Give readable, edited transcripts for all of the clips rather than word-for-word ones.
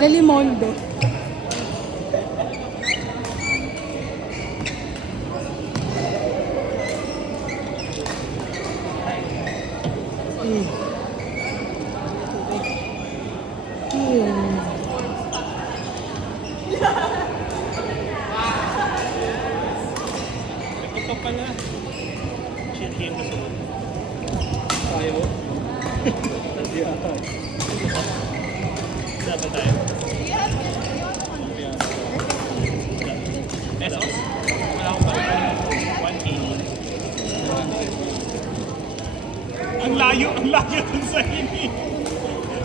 Delimonde. Ito pala. Shit, yung gusto mo. Ayaw mo? Hindi ata. Dapat tayo. Pesos? Wala akong pala. 1K. Ang layo dun sa hini.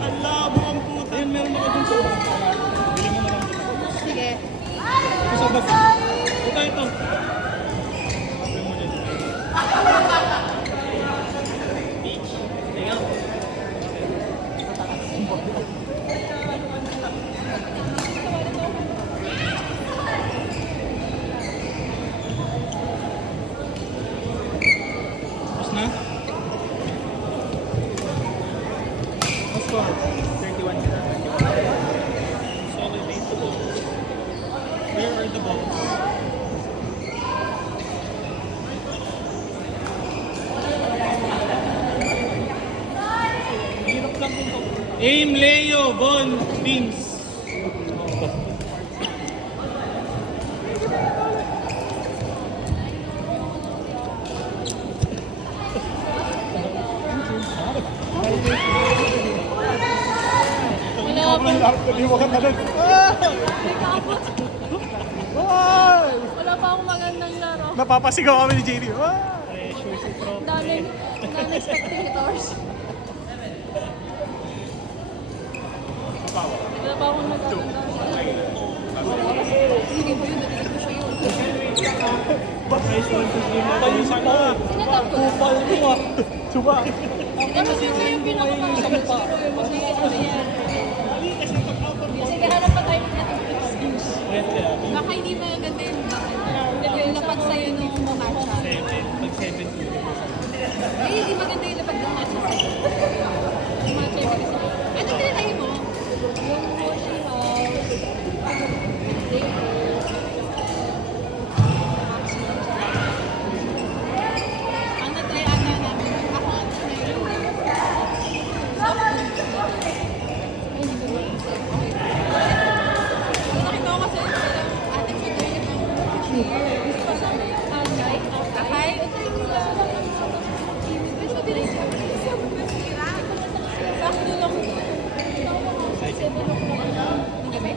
Ang labo ang puta. Ayun, meron ako dun sa bili mo na lang dun. Sige. Ito sa bag. Ito. Sabi mo dyan. Beach. Tingnan. Tapos na? Mas ko? 31 ka na. Solid 8 to go. Where are the balls? Hirap lang ito. Aim, Leo, Bon, Beans. Wala pa akong magandang laro. Napapasigaw kami ni JD. Pressure si Pro. Daming spectators. Wala pa akong magandang laro. Hindi ko yun, natinig ko siya yun. Pressure si Jim. Tayo sana. Sinatap ko. Kupal mo ah. Suba. Ano sino yung pinaka-mapa? Kasi ano yan. Sige, hanap pa tayo ng excuse. Baka hindi maganda yung yung lapag sa'yo nung matcha. 7. Pag 7 Eh, hindi maganda yung lapag ng matcha sa'yo. Yung matcha yung kasi. Ano tinatay mo? Yung mochi house. Ang natry ata namin, ako ang natry yung ay, hindi ko maisip. Nakita ko kasi ate siya tayo yung gusto ko sa Akay. Akay? Gusto din siya. Sakto lang. 7 o'clock na. Ng gabi.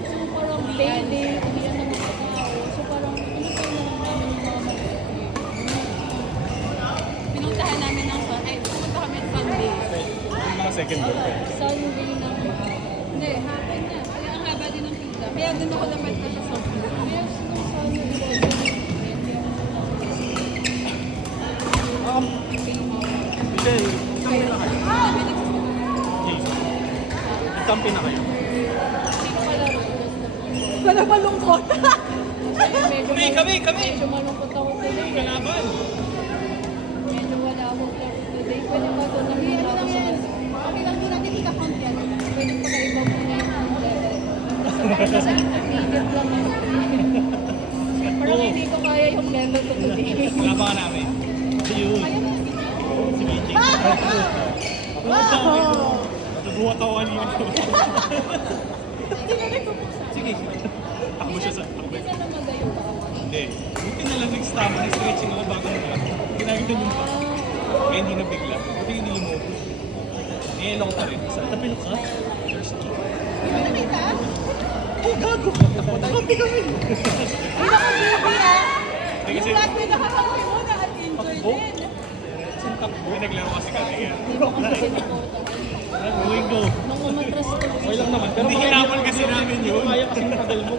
So parang lady, umiyan na mga tao. So parang ano pa yung namin yung mga pinuntahan namin ng pumunta kami ng Sunday. mga second book. Sunday na. Hindi, hapon na. Kaya ang haba din ng pila. Kaya doon ako dapat na sa Sunday. Kaya nung Sunday, Michelle, ikampi na kayo. sino palaro? Wala malungkot. Kami! Medyo malungkot ako today. Kalaban! Medyo wala akong laro today. Pwede ba ito nahihirap ako sa Okay lang din natin ika-count yan. pwede pakaiba mo na yung level. Nasa intermediate lang ako. Parang hindi ko kaya yung level ko today. Kalaban namin. Si Yun. Si BJ. Nabuhat ako kanina. Sige. Takbo siya sa... Hindi na magayon pa ako. Hindi. Buti na lang nag-stop. Nag-stretching ako bago nila. Ginagito nun pa. Kaya hindi na bigla. Buti hindi lumubo. Niyelo ko pa rin. Sa tapilok ka? Thirsty. Hindi mo nakita? Oh, gago! Kampi kami! Pinaka-baby ah. Hindi kasi... Yung last na nakakampi mo na at enjoy Takbo? din. Saan takbo? Naglaro kasi kami yan. Hindi mo kasi pinukuta. Going go. Nung umatras ko. Okay lang naman. Pero hindi hinabol kasi namin yun. Kaya kasi tagal mo.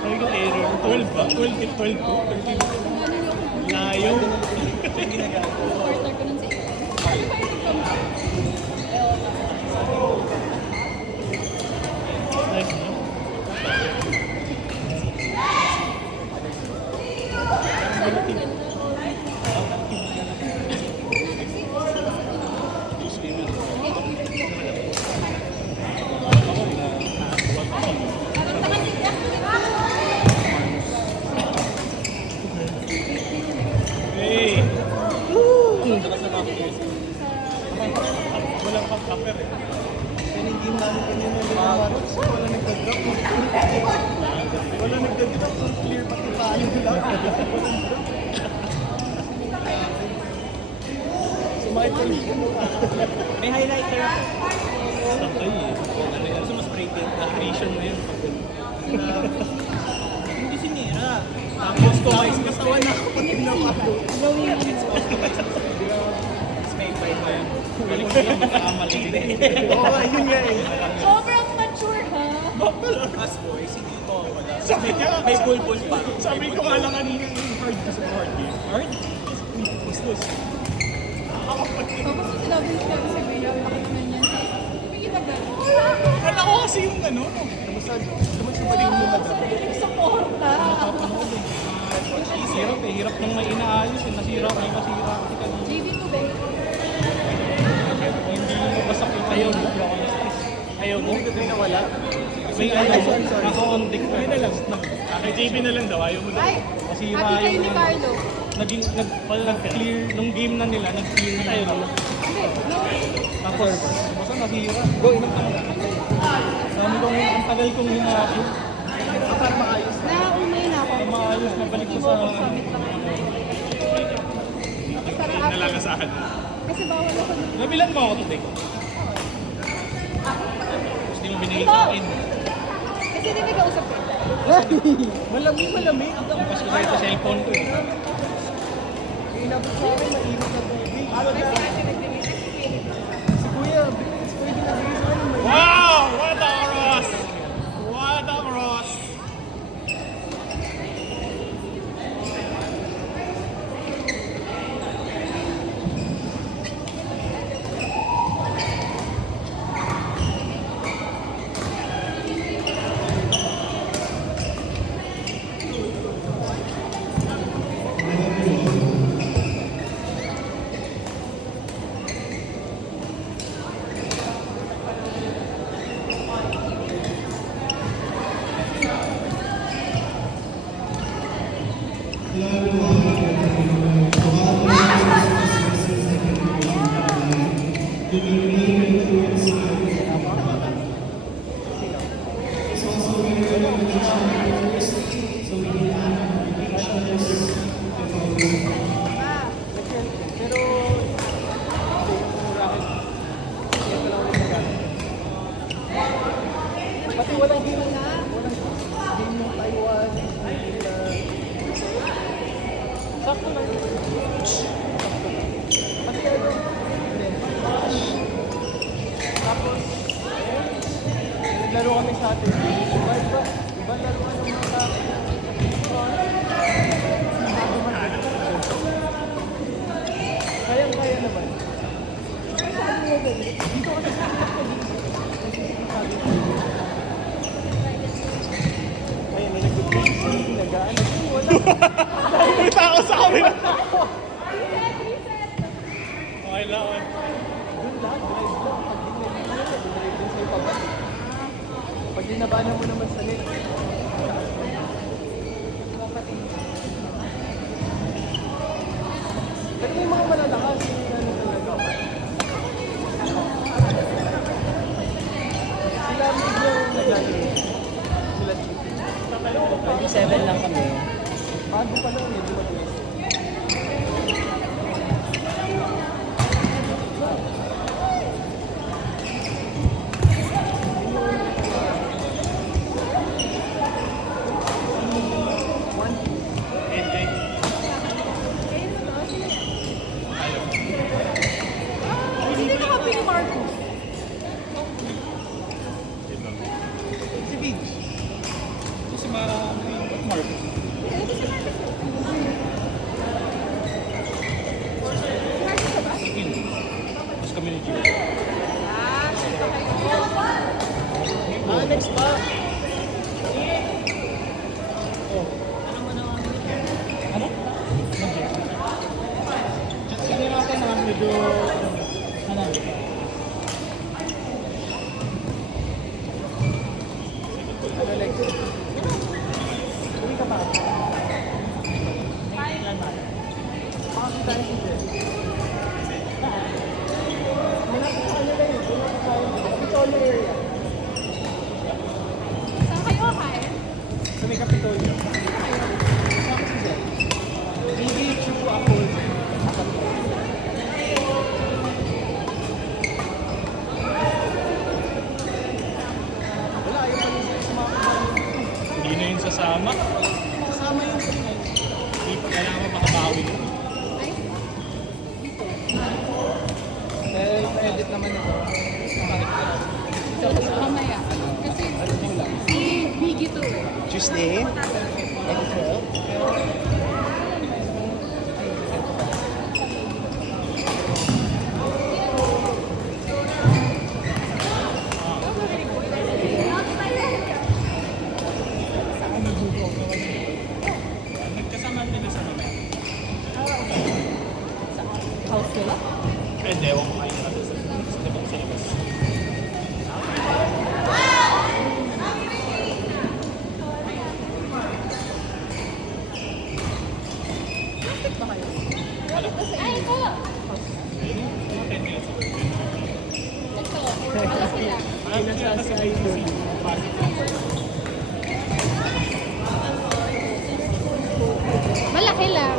Sabi ko error. 12 ba? 12 if 12 po. Layo. Quarter ko nun sa ito. Ano ba yung come? Nice no? Upper eh. Kaya hindi namin kanina nilamaros. Wala nagda-drop. Wala nagda-drop. Clear pati tayo lang. Sumakit ko yung May highlighter ako. Sakay eh. Ano yan? So mas accretion na yun. Hindi sinira. Tapos kumain sa katawan na ako. Mas may bite na yun. Balik ko lang magkakamali din. Oo, yun nga eh. Sobrang mature, ha? As boys, hindi ko wala. May bulbul pa. Sabi ko nga lang kanina yung hard ka sa hard game. Hard? Bastos. Tapos yung sinabi sa Bea, bakit ganyan? Sabi ginagano. Kala ko kasi yung ano, Sumasabaling mo na daw. Sariling suporta. Hirap eh. Hirap nung may inaayos eh. Nasira ko yung masira kasi kanina. JV2 ba? Hindi mo masakit. Ayaw mo. Ayaw mo. Hindi ko din nawala. May ano, naka-on-deck pa. Yun na lang. Kay JB na lang daw, ayaw mo na. Ay, Masira happy kayo yung ni Carlo. nag-clear, nung game na nila, nag-clear na tayo. Hindi, no. Tapos, basta nasira. Go, inom ka na. Sabi ko, ang tagal kong hinahapin. Para maayos. Naumay na ako. Maayos, mabalik ko sa... Na lang sa akin. Kasi bawal ako na. Nabilan mo ako today. Tapos di mo binigay sa akin. Kasi di may kausap ko. Malamig. Tapos ko sa'yo sa cellphone ko eh. Inabot sa akin, mainit na tubig. Kasi ate nagbigay sa spirit. Si Kuya, pwede nabigay sa akin. May Wow! What a cross! What a cross! Pati walang game na. Walang game ng Taiwan. Sakto lang. Pati ano. Tapos, naglaro kami sa atin. Iba laro ka ng mga tao. Kayang-kaya naman. Dito kasi ay, may nag-good nagaan. Wala. May tao sa amin! Okay lang. Okay. Doon lang, drive lang. Pag di na drive din sa'yo pabalik. Pag dinabanan mo naman sa net. Pero may mga malalakas yung ano talaga. Sila medyo naglalaro. Sila cheating. 27 lang kami. Bago pa lang medyo mabilis. Hindi na happy ni Marcos. Si Vince. Kasi Marcos. Chicken. Mas kami ni Chicken. Next pa. Ano? Sige natin na medyo... Ano? kasama. Kasama yung Kailangan makabawi yun. Dahil edit naman ito. Mamaya. Kasi si Biggie to eh. Tuesday, like 12. Nagkasama nila sa mamaya. House nila? Pwede, ewan ko kayo natin sa labas sa labas. Ay, ito! Mga 10 minutes ago. Ito. Malaki lang. Parang siya kasi ITC. Malaki lang.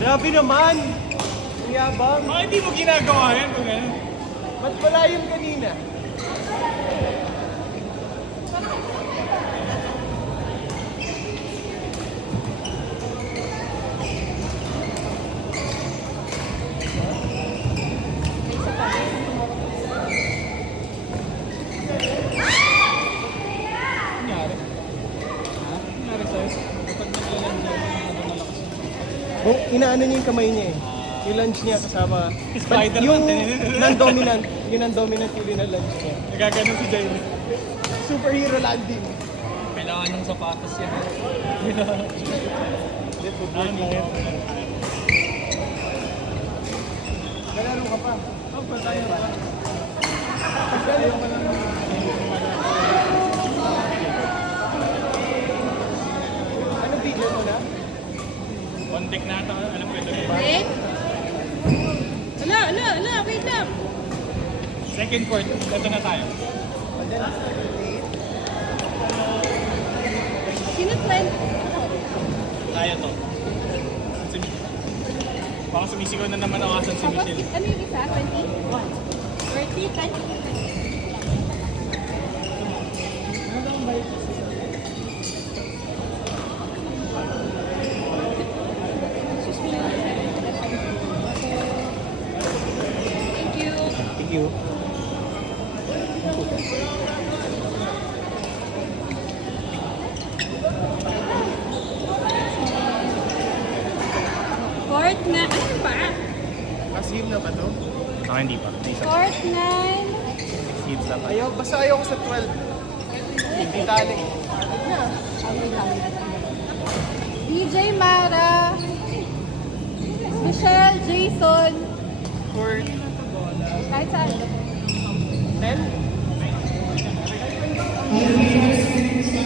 Grabe naman! Ang yabang. Bakit hindi mo ginagawa yan kung ano? Ba't wala yung kanina? Nangyari? Ha? Nangyari sa'yo? Kapag naglalan siya, malakas. Oh, inaano niya yung kamay niya eh. Yung lunge niya kasama. Spider-Man. Yung non-dominant. Yung non-dominant yung lunge niya. Nagaganon si Jaime. Superhero landing. Kailangan ng sapatos yan. Let me work it out. Galaro ka pa. Oh, ba tayo ba? Galaro ka lang. Ano video mo na? One deck na ata. Alam ko ito. Wait. Ala, wait lang. Second court. Ito na tayo. Sino 20? Tayo to. Baka sumisigaw na naman ang asan si Tapos, Michelle. ano yung isa? 21. 30, 20. Thank you. Thank you. Court na, ano ba? Asim na ba to? Saka hindi pa. Court 9. Seeds lang. Ayaw, basta ayaw ko sa 12. Hindi tali. DJ Mara. Michelle, Jason. Court Kahit saan. 10?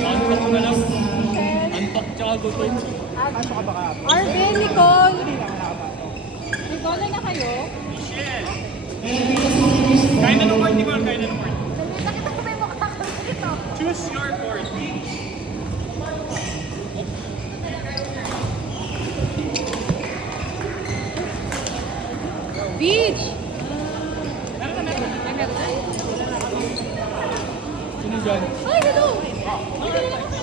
Antok na lang. Michelle. Antok tsaka gutom. Arvin, Nicole. Nicole na kayo? Kaya na ng court, di ba? Kaya na ng court. Nakita ko ba yung mukha ko dito? Choose your court. Beach! Meron na, meron na. Ay, meron na. Sino dyan? Ay, hello! Dito na ako.